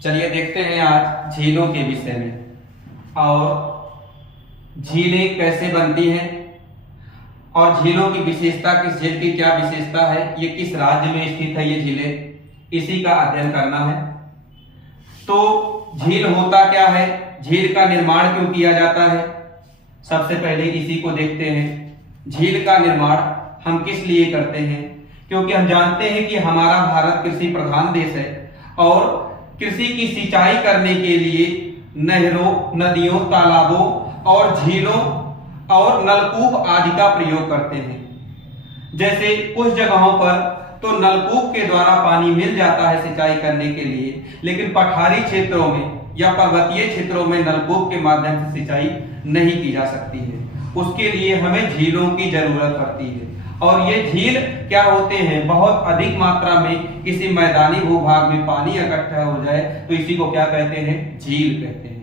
चलिए देखते हैं आज झीलों के विषय में और झीलें कैसे बनती हैं और झीलों की विशेषता, किस झील की क्या विशेषता है, ये किस राज्य में स्थित है ये झीलें, इसी का अध्ययन करना है। तो झील होता क्या है, झील का निर्माण क्यों किया जाता है, सबसे पहले इसी को देखते हैं। झील का निर्माण हम किस लिए करते हैं, क्योंकि हम जानते हैं कि हमारा भारत कृषि प्रधान देश है और कृषि की सिंचाई करने के लिए नहरों, नदियों, तालाबों और झीलों और नलकूप आदि का प्रयोग करते हैं। जैसे कुछ जगहों पर तो नलकूप के द्वारा पानी मिल जाता है सिंचाई करने के लिए, लेकिन पठारी क्षेत्रों में या पर्वतीय क्षेत्रों में नलकूप के माध्यम से सिंचाई नहीं की जा सकती है। उसके लिए हमें झीलों की जरूरत पड़ती है और ये झील क्या होते हैं, बहुत अधिक मात्रा में किसी मैदानी भूभाग में पानी इकट्ठा हो जाए तो इसी को क्या कहते हैं, झील कहते हैं।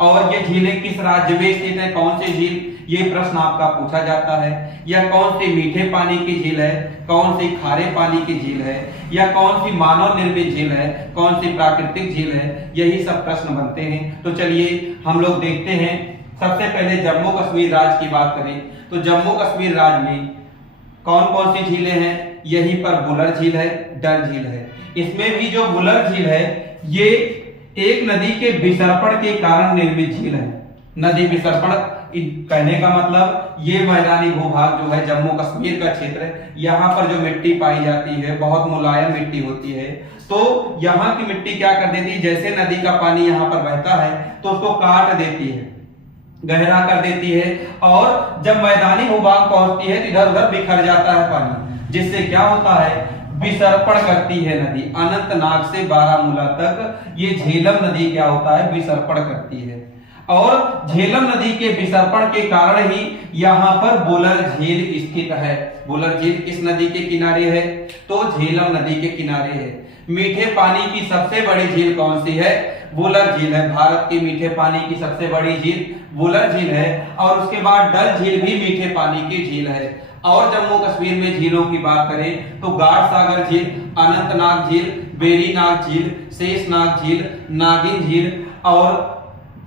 और ये झीलें किस राज्य में स्थित है, कौन सी झील, ये प्रश्न आपका पूछा जाता है। या कौन सी मीठे पानी की झील है, कौन सी खारे पानी की झील है, या कौन सी मानव निर्मित झील है, कौन सी प्राकृतिक झील है, यही सब प्रश्न बनते हैं। तो चलिए हम लोग देखते हैं। सबसे पहले जम्मू कश्मीर राज्य की बात करें तो जम्मू कश्मीर राज्य में कौन कौन सी झीलें हैं, यहीं पर बुलर झील है, डल झील है। इसमें भी जो बुलर झील है ये एक नदी के विसर्पण के कारण निर्मित झील है। नदी विसर्पण कहने का मतलब ये मैदानी भूभाग जो है जम्मू कश्मीर का क्षेत्र, यहाँ पर जो मिट्टी पाई जाती है बहुत मुलायम मिट्टी होती है। तो यहाँ की मिट्टी क्या कर देती है, जैसे नदी का पानी यहाँ पर बहता है तो उसको काट देती है, गहरा कर देती है और जब मैदानी भूभाग पहुंचती है तो इधर उधर बिखर जाता है पानी, जिससे क्या होता है, विसर्पण करती है नदी। अनंतनाग से बारामूला तक ये झेलम नदी क्या होता है, विसर्पण करती है। और झेलम नदी के विसर्पण के कारण ही यहाँ पर बुलर झील स्थित है। बुलर झील किस नदी के किनारे है, तो झेलम नदी के किनारे है। मीठे पानी की सबसे बड़ी झील कौन सी है, बुलर झील है। भारत की मीठे पानी की सबसे बड़ी झील बुलर झील है और उसके बाद डल झील भी मीठे पानी की झील है। और जम्मू कश्मीर में झीलों की बात करें तो गाढ़ सागर झील, अनंतनाग झील, वेरीनाग झील, शेषनाग झील, नागिन झील और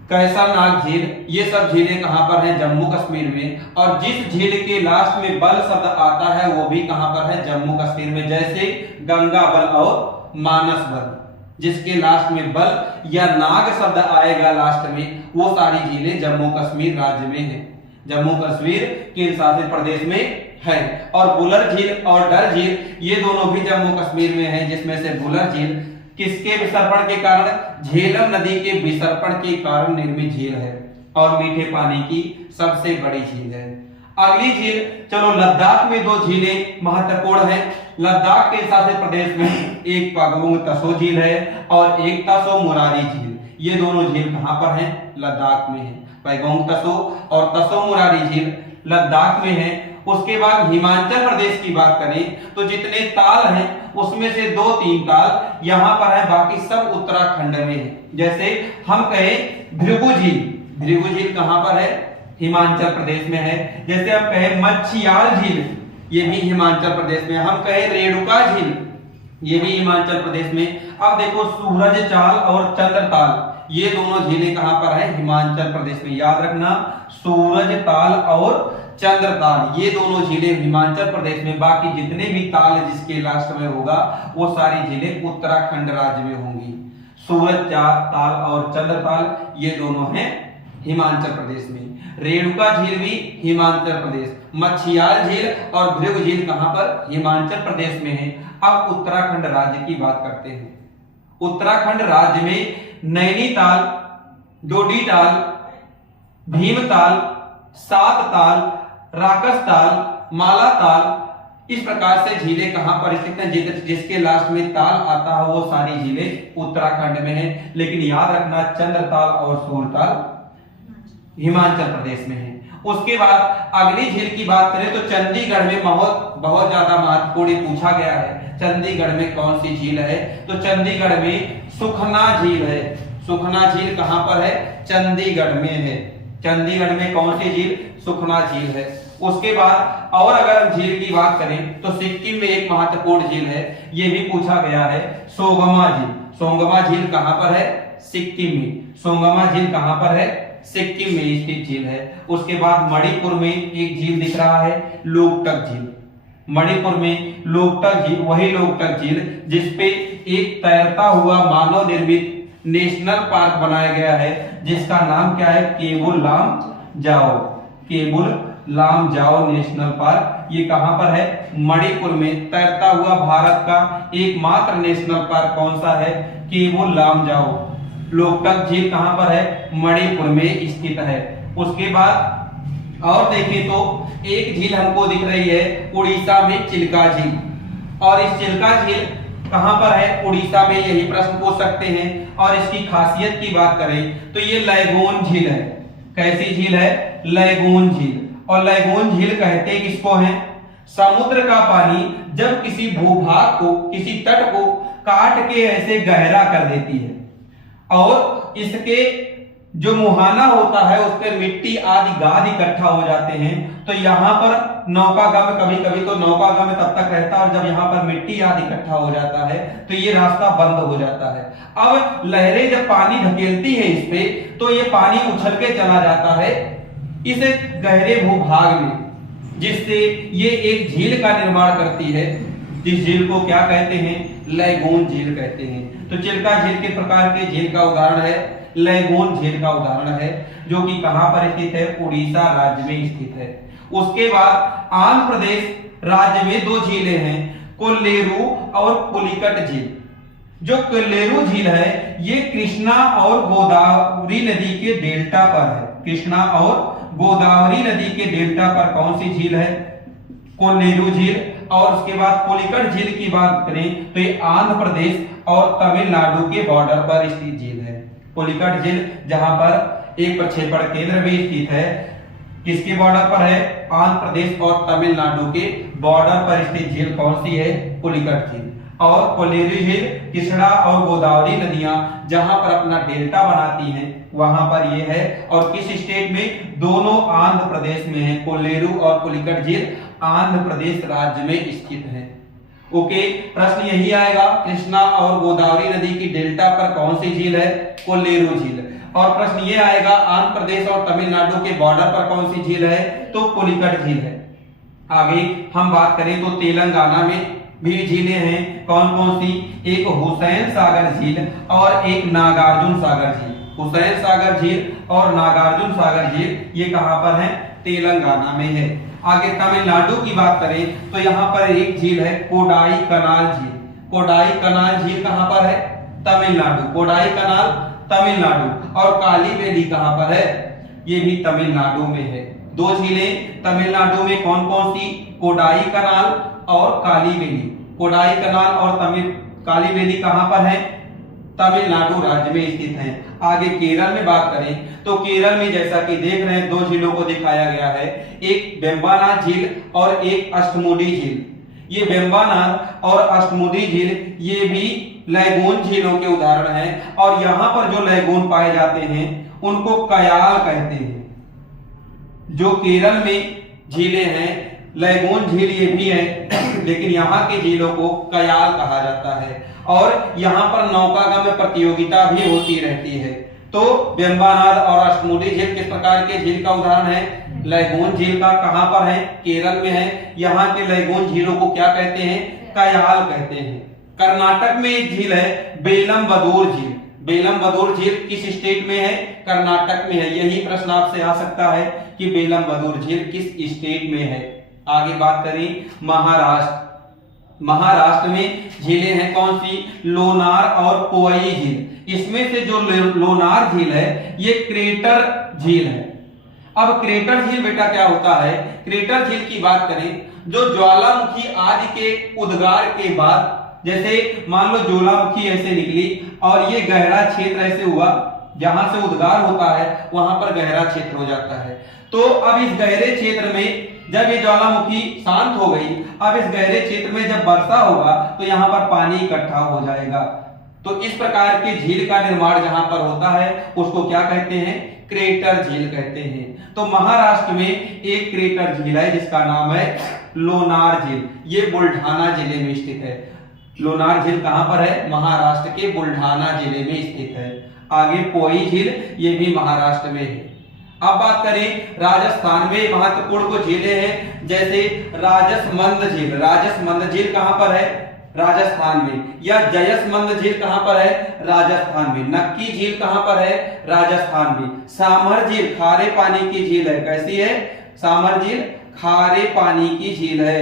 कैसरनाग झील, ये सब झीलें कहां पर हैं, जम्मू कश्मीर में। और जिस झील के लास्ट में बल शब्द आता है वो भी कहां पर है, जम्मू कश्मीर में। जैसे गंगा बल और मानस बल, जिसके लास्ट में बल या नाग शब्द आएगा लास्ट में, वो सारी झीलें जम्मू कश्मीर राज्य में है, जम्मू कश्मीर केंद्र शासित प्रदेश में है। और बुलर झील और डल झील ये दोनों भी जम्मू कश्मीर में है, जिसमें से बुलर झील किसके विसर्पण के कारण, झेलम नदी के विसर्पण के कारण निर्मित झील है और मीठे पानी की सबसे बड़ी झील है। अगली झील, चलो लद्दाख में दो झीलें महत्वपूर्ण हैं। लद्दाख के शासित प्रदेश में एक पागोंग तसो झील है और एक तसो मुरारी झील। ये दोनों झील कहां पर हैं, लद्दाख में है। पैगोंग तसो और तसो मुरारी झील लद्दाख में है। उसके बाद हिमाचल प्रदेश की बात करें तो जितने ताल हैं उसमें से 2-3 ताल यहाँ पर है, बाकी सब उत्तराखंड में है। जैसे हम कहें भृगु झील, भृगु झील कहां पर है, हिमाचल प्रदेश में है। जैसे हम कहें मच्छियाल झील, ये भी हिमाचल प्रदेश में। हम कहें रेणुका झील, ये भी हिमाचल प्रदेश में। अब देखो सूरज चाल और चंद्रताल, ये दोनों झीलें कहां पर है, हिमाचल प्रदेश में। याद रखना, सूरज ताल और चंद्रताल ये दोनों झीलें हिमाचल प्रदेश में। बाकी जितने भी ताल जिसके लास्ट में होगा वो सारी झीलें उत्तराखंड राज्य में होंगी। सूरज ताल और चंद्रताल ये दोनों हैं हिमाचल प्रदेश में। रेणुका झील भी हिमाचल प्रदेश, मच्छियाल झील और भृगु झील कहां पर, हिमाचल प्रदेश में है। अब उत्तराखंड राज्य की बात करते हैं। उत्तराखंड राज्य में नैनीताल, डोडीताल, भीमताल, सातताल, राकसताल, मालाताल, इस प्रकार से झीलें कहां पर स्थित हैं, जिसके लास्ट में ताल आता है वो सारी झीलें उत्तराखंड में है। लेकिन याद रखना चंद्रताल और सूरताल हिमाचल प्रदेश में है। उसके बाद अगली झील की बात करें तो चंडीगढ़ में बहुत ज्यादा महत्वपूर्ण पूछा गया है। चंडीगढ़ में कौन सी झील है, तो चंडीगढ़ में सुखना झील है। सुखना झील कहां पर है, चंडीगढ़ में है। चंडीगढ़ में कौन सी झील, सुखना झील है। उसके बाद और अगर हम झील की बात करें तो सिक्किम में एक महत्वपूर्ण झील है, ये भी पूछा गया है, सोंगमा झील। सोंगमा झील कहां पर है? सिक्किम में। सोंगमा झील कहां पर है? सिक्किम में स्थित झील है। उसके बाद मणिपुर में एक झील दिख रहा है, लोकटक झील। मणिपुर में लोकटक झील, वही लोकटक झील जिसपे एक तैरता हुआ मानव निर्मित नेशनल पार्क बनाया गया है, जिसका नाम क्या है? केबुल लामजाओ। Keibul Lamjao national park. ये कहां पर है? मणिपुर में। तैरता हुआ भारत का एकमात्र नेशनल पार्क कौन सा है? केबुल लामजाओ। लोकटक झील कहां पर है? मणिपुर में स्थित है। उसके बाद और देखें तो एक झील हमको दिख रही है उड़ीसा में, चिल्का झील। और इस चिल्का झील कहां पर है? उड़ीसा में, यही प्रश्न पूछ सकते हैं। और इसकी खासियत की बात करें तो ये लैगून झील है। कैसी झील है? लैगून झील। और लैगून झील कहते किसको हैं? समुद्र का पानी जब किसी भूभाग को, किसी तट को काट के ऐसे गहरा कर देती है और इसके जो मुहाना होता है उस पर मिट्टी आदि गाद इकट्ठा हो जाते हैं, तो यहाँ पर नौकागम, कभी कभी तो नौकागम तब तक रहता है और जब यहाँ पर मिट्टी आदि इकट्ठा हो जाता है तो ये रास्ता बंद हो जाता है। अब लहरें जब पानी ढकेलती है इस पे तो ये पानी उछल के चला जाता है इस गहरे भूभाग में, जिससे ये एक झील का निर्माण करती है, जिस झील को क्या कहते हैं? लैगून झील कहते हैं। तो चिल्का झील के प्रकार के झील का उदाहरण है, लैगून झील का उदाहरण है, जो कि कहां पर स्थित है? उड़ीसा राज्य में स्थित है। उसके बाद आंध्र प्रदेश राज्य में दो झीलें हैं, कोल्लेरू और पुलिकट झील। जो कोल्लेरू झील है ये कृष्णा और गोदावरी नदी के डेल्टा पर है। कृष्णा और गोदावरी नदी के डेल्टा पर कौन सी झील है? कोल्लेरू झील। और उसके बाद पुलिकट झील की बात करें तो ये आंध्र प्रदेश और तमिलनाडु के बॉर्डर पर स्थित झील है। पुलिकट झील जहां पर एक प्रक्षेपण केंद्र भी स्थित है, किसके बॉर्डर पर है? आंध्र प्रदेश और तमिलनाडु के बॉर्डर पर स्थित झील कौन सी है? पुलिकट झील। और कोल्लेरू झील कृष्णा और गोदावरी नदियां जहां पर अपना डेल्टा बनाती हैं वहां पर ये है। और किस स्टेट में? दोनों आंध्र प्रदेश में है। कोल्लेरू और पुलिकट झील आंध्र प्रदेश राज्य में स्थित है। ओके, प्रश्न यही आएगा, कृष्णा और गोदावरी नदी की डेल्टा पर कौन सी झील है? कोल्लेरू झील। और प्रश्न ये आएगा, आंध्र प्रदेश और तमिलनाडु के बॉर्डर पर कौन सी झील है? तो पुलिकट झील है। आगे हम बात करें तो तेलंगाना में भी झीलें हैं। कौन कौन सी? एक हुसैन सागर झील और एक नागार्जुन सागर झील। हुसैन सागर झील और नागार्जुन सागर झील ये कहां पर है? तेलंगाना में है। आगे तमिलनाडु की बात करें तो यहाँ पर एक झील है कोडाई कनाल झील। कोडाई कनाल झील कहां पर है? तमिलनाडु। कोडाई कनाल तमिलनाडु। और काली बेली कहां पर है? ये भी तमिलनाडु में है। दो झीलें तमिलनाडु में कौन कौन सी? कोडाई कनाल और काली बेली। कोडाई कनाल और काली बेली कहां पर है? तमिलनाडु राज्य में स्थित हैं। आगे केरल में बात करें तो केरल में जैसा कि देख रहे हैं दो झीलों को दिखाया गया है, एक वेम्बनाड झील और एक अष्टमुडी झील। ये वेम्बनाड और अष्टमुडी झील ये भी लैगून झीलों के उदाहरण हैं। और यहाँ पर जो लैगून पाए जाते हैं उनको कयाल कहते हैं। जो केरल में झीलें हैं लैगून झील ये भी है, लेकिन यहाँ के झीलों को कयाल कहा जाता है। और यहाँ पर नौकागम प्रतियोगिता भी होती रहती है। तो वेम्बनाड और अष्टमुडी झील किस प्रकार के झील का उदाहरण है? लैगून झील का। कहां पर है? केरल में है। यहाँ के लैगून झीलों को क्या कहते हैं? कयाल कहते हैं। कर्नाटक में एक झील है बेलमबदूर झील। बेलमबदूर झील किस स्टेट में है? कर्नाटक में है। यही प्रश्न आपसे आ सकता है कि बेलमबदूर झील किस स्टेट में है। आगे बात करें महाराष्ट्र। महाराष्ट्र में झीलें हैं कौन सी? लोनार और पोवई झील। इसमें से जो लोनार झील है ये क्रेटर झील है। अब क्रेटर झील बेटा क्या होता है? क्रेटर झील की बात करें जो ज्वालामुखी आदि के उद्गार के बाद, जैसे मान लो ज्वालामुखी ऐसे निकली और ये गहरा क्षेत्र ऐसे हुआ, जहां से उद्गार होता है वहां पर गहरा क्षेत्र हो जाता है। तो अब इस गहरे क्षेत्र में जब ये ज्वालामुखी शांत हो गई, अब इस गहरे क्षेत्र में जब वर्षा होगा तो यहाँ पर पानी इकट्ठा हो जाएगा। तो इस प्रकार की झील का निर्माण जहां पर होता है उसको क्या कहते हैं? क्रेटर झील कहते हैं। तो महाराष्ट्र में एक क्रेटर झील है जिसका नाम है लोनार झील, ये बुल्ढाना जिले में स्थित है। लोनार झील कहां पर है? महाराष्ट्र के बुल्ढाना जिले में स्थित है। आगे पोई झील, ये भी महाराष्ट्र में है। अब बात करें राजस्थान में महत्वपूर्ण कुछ झीलें हैं, जैसे राजसमंद झील। राजसमंद झील कहां पर है? राजस्थान में। या जयसमंद झील कहां पर है? राजस्थान में। नक्की झील कहां पर है? राजस्थान में। सामर झील खारे पानी की झील है। कैसी है? सामर झील खारे पानी की झील है।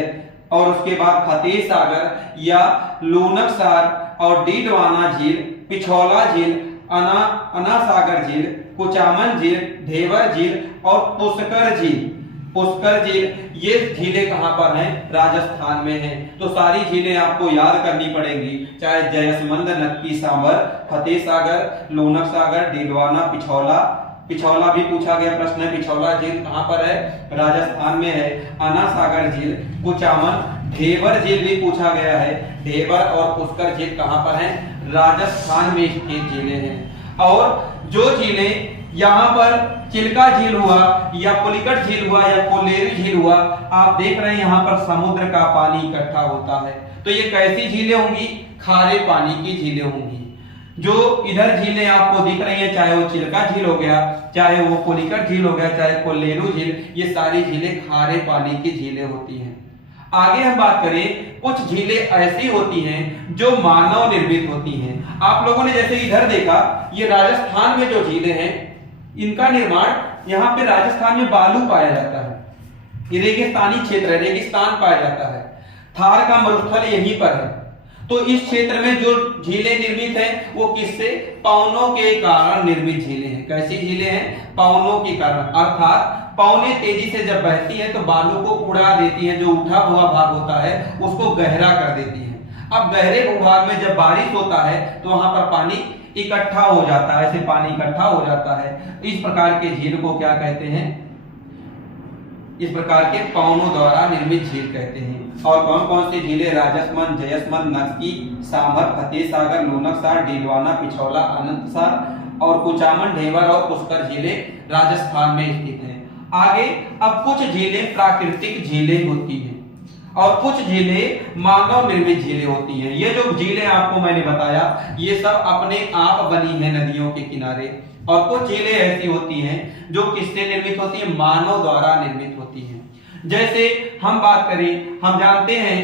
और उसके बाद फतेह सागर या लूनकसार और डीडवाना झील, पिछौला झील, अना सागर झील, कुचामन झील, ढेवर झील और पुष्कर झील। पुष्कर झील ये झीलें कहां पर हैं? राजस्थान में हैं। तो सारी झीलें आपको याद करनी पड़ेंगी, चाहे जयसमंद, नक्की, सामर, फतेह सागर, लोनक सागर, डीडवाना, पिछौला। पिछौला भी पूछा गया प्रश्न है, पिछौला झील कहां पर है? राजस्थान में है। अना सागर झील, कुचामन, ढेवर झील भी पूछा गया है। ढेवर और पुष्कर झील कहां पर है? राजस्थान में स्थित झीलें हैं। और जो झीलें यहाँ पर चिल्का झील हुआ या पुलिकट झील हुआ या कोलेरू झील हुआ, आप देख रहे हैं यहाँ पर समुद्र का पानी इकट्ठा होता है। तो ये कैसी झीलें होंगी? खारे पानी की झीलें होंगी। जो इधर झीलें आपको दिख रही हैं, चाहे वो चिल्का झील हो गया, चाहे वो पुलिकट झील हो गया, चाहे कोलेरू झील, ये सारी झीलें खारे पानी की झीलें होती हैं। आगे हम बात करें, कुछ झीलें ऐसी होती हैं जो मानव निर्मित होती हैं। आप लोगों ने जैसे इधर देखा, ये राजस्थान में जो झीलें हैं, इनका निर्माण यहाँ पे राजस्थान में बालू पाया जाता है, ये रेगिस्तानी क्षेत्र है, रेगिस्तान पाया जाता है। थार का मरुस्थल यहीं पर है। तो इस क्षेत्र में जो झीलें निर्मित हैं वो किससे? पवनों के कारण निर्मित झीलें हैं। कैसी झीलें हैं? पवनों के कारण, अर्थात पवनें तेजी से जब बहती है तो बालू को उड़ा देती है, जो उठा हुआ भाग होता है उसको गहरा कर देती है। अब गहरे भूभाग में जब बारिश होता है तो वहां पर पानी इकट्ठा हो जाता है, ऐसे पानी इकट्ठा हो जाता है। इस प्रकार के झील को क्या कहते हैं? इस प्रकार के पवनों द्वारा निर्मित झील कहते हैं। और कौन कौन सी झीलें? राजसमंद, जयसमंद, नक्की, सामर, फतेह सागर, लोनकसार, डीडवाना, पिछौला, अनंतसार और कुचामन, ढेवर और पुष्कर झीलें राजस्थान में स्थित हैं। आगे अब कुछ झीलें प्राकृतिक झीलें होती हैं और कुछ झीलें मानव निर्मित झीलें होती हैं। ये जो झीलें आपको मैंने बताया, ये सब अपने आप बनी है नदियों के किनारे। और कुछ झीलें ऐसी होती हैं जो किससे निर्मित होती है? मानव द्वारा निर्मित होती हैं। जैसे हम बात करें, हम जानते हैं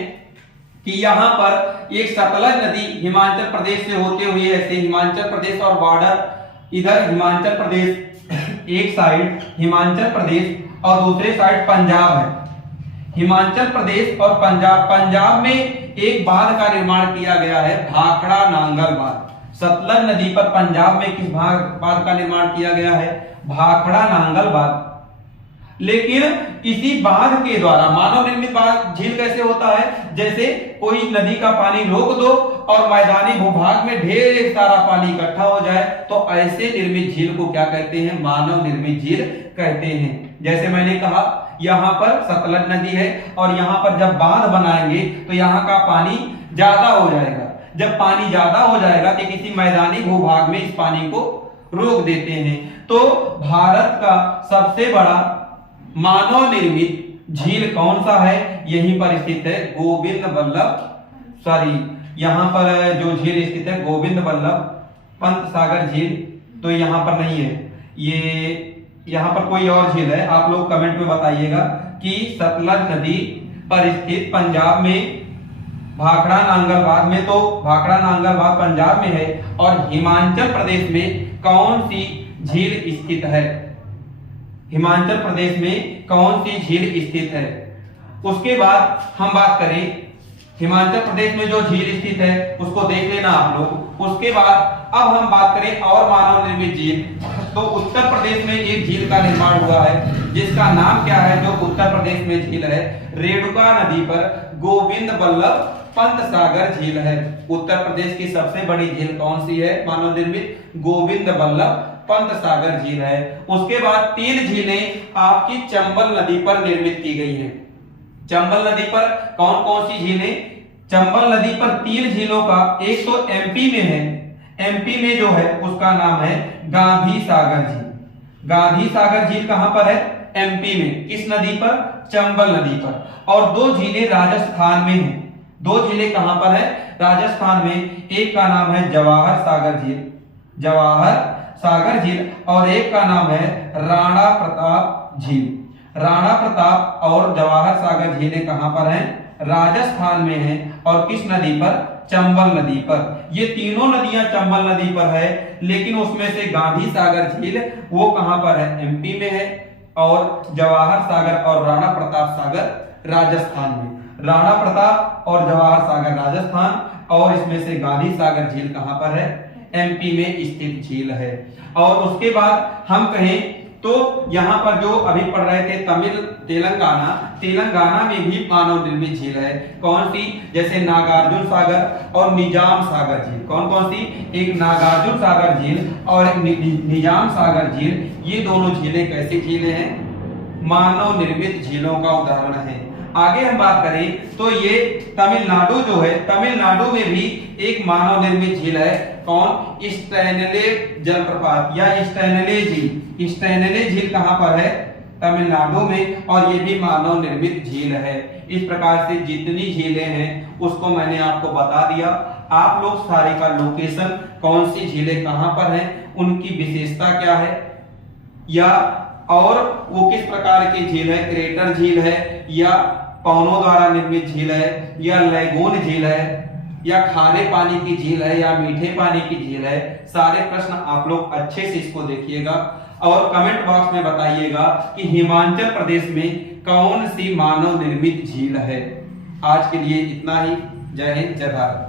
कि यहाँ पर एक सतलज नदी हिमाचल प्रदेश से होते हुए, ऐसे हिमाचल प्रदेश और बॉर्डर, इधर हिमाचल प्रदेश एक साइड हिमाचल प्रदेश और दूसरे साइड पंजाब है। हिमाचल प्रदेश और पंजाब में एक बांध का निर्माण किया गया है, भाखड़ा नांगल बांध। सतलज नदी पर पंजाब में किस बांध का निर्माण किया गया है? भाखड़ा नांगल बांध। लेकिन इसी बांध के द्वारा मानव निर्मित झील कैसे होता है? जैसे कोई नदी का पानी रोक दो और मैदानी भूभाग में ढेर सारा पानी इकट्ठा हो जाए, तो ऐसे निर्मित झील को क्या कहते हैं? मानव निर्मित झील कहते हैं। जैसे मैंने कहा, यहाँ पर सतलज नदी है और यहाँ पर जब बांध बनाएंगे तो यहाँ का पानी ज्यादा हो जाएगा। जब पानी ज्यादा हो जाएगा तो किसी मैदानी भूभाग में इस पानी को रोक देते हैं। तो भारत का सबसे बड़ा मानव निर्मित झील कौन सा है? यहीं पर स्थित है गोविंद बल्लभ, यहाँ पर जो झील स्थित है गोविंद बल्लभ पंत सागर झील। तो यहाँ पर नहीं है, ये यहाँ पर कोई और झील है। आप लोग कमेंट में बताइएगा कि सतलज नदी पर स्थित पंजाब में भाखड़ा नांगल बांध में, तो भाखड़ा नांगल बांध पंजाब में है, और हिमाचल प्रदेश में कौन सी झील स्थित है? हिमाचल प्रदेश में कौन सी झील स्थित है? उसके बाद हम बात करें, हिमाचल प्रदेश में जो झील स्थित है उसको देख लेना आप लोग। उसके बाद अब हम बात करें और मानव निर्मित झील, तो उत्तर प्रदेश में एक झील का निर्माण हुआ है जिसका नाम क्या है? जो उत्तर प्रदेश में झील है, रेणुका नदी पर गोविंद बल्लभ पंत सागर झील है। उत्तर प्रदेश की सबसे बड़ी झील कौन सी है मानव निर्मित? गोविंद बल्लभ पंत सागर झील है। उसके बाद 3 झीलें आपकी चंबल नदी पर निर्मित की गई हैं। चंबल नदी पर कौन कौन सी झीलें? चंबल नदी पर 3 झीलों का, एक तो एमपी में है, एमपी में जो है उसका नाम है गांधी सागर झील। गांधी सागर झील कहां पर है? एमपी में। किस नदी पर? चंबल नदी पर। और दो झीलें राजस्थान में हैं। दो झीलें कहां पर है? राजस्थान में। एक का नाम है जवाहर सागर झील, जवाहर सागर झील, और एक का नाम है राणा प्रताप झील। राणा प्रताप और जवाहर सागर झीलें कहां पर हैं? राजस्थान में हैं। और किस नदी पर? चंबल नदी पर। ये तीनों नदियां चंबल नदी पर है, लेकिन उसमें से गांधी सागर झील वो कहां पर है? एमपी में है। और जवाहर सागर और राणा प्रताप सागर राजस्थान में। राणा प्रताप और जवाहर सागर राजस्थान, और इसमें से गांधी सागर झील कहां पर है? एमपी में स्थित झील है। और उसके बाद हम कहें तो यहाँ पर जो अभी पढ़ रहे थे तेलंगाना, तेलंगाना में भी मानव निर्मित झील है। कौन सी? जैसे नागार्जुन सागर और निजाम सागर झील। कौन कौन सी? एक नागार्जुन सागर झील और एक निजाम सागर झील। ये दोनों झीलें कैसी झीलें हैं? मानव निर्मित झीलों का उदाहरण है। आगे हम बात करें तो ये तमिलनाडु जो है, तमिलनाडु में भी एक मानव निर्मित झील है। कौन? स्टैनले जलप्रपात या स्टैनले झील। स्टैनले झील कहां पर है? तमिलनाडु में, और ये भी मानव निर्मित झील है। इस प्रकार से जितनी झीलें हैं उसको मैंने आपको बता दिया। आप लोग सारे का लोकेशन, कौन सी झीलें कहां पर हैं, उनकी विशेषता क्या है, या और वो किस प्रकार की झील है, क्रेटर झील है या पवनों द्वारा निर्मित झील है या लैगून झील है या खारे पानी की झील है या मीठे पानी की झील है, सारे प्रश्न आप लोग अच्छे से इसको देखिएगा और कमेंट बॉक्स में बताइएगा कि हिमाचल प्रदेश में कौन सी मानव निर्मित झील है। आज के लिए इतना ही। जय हिंद, जय भारत।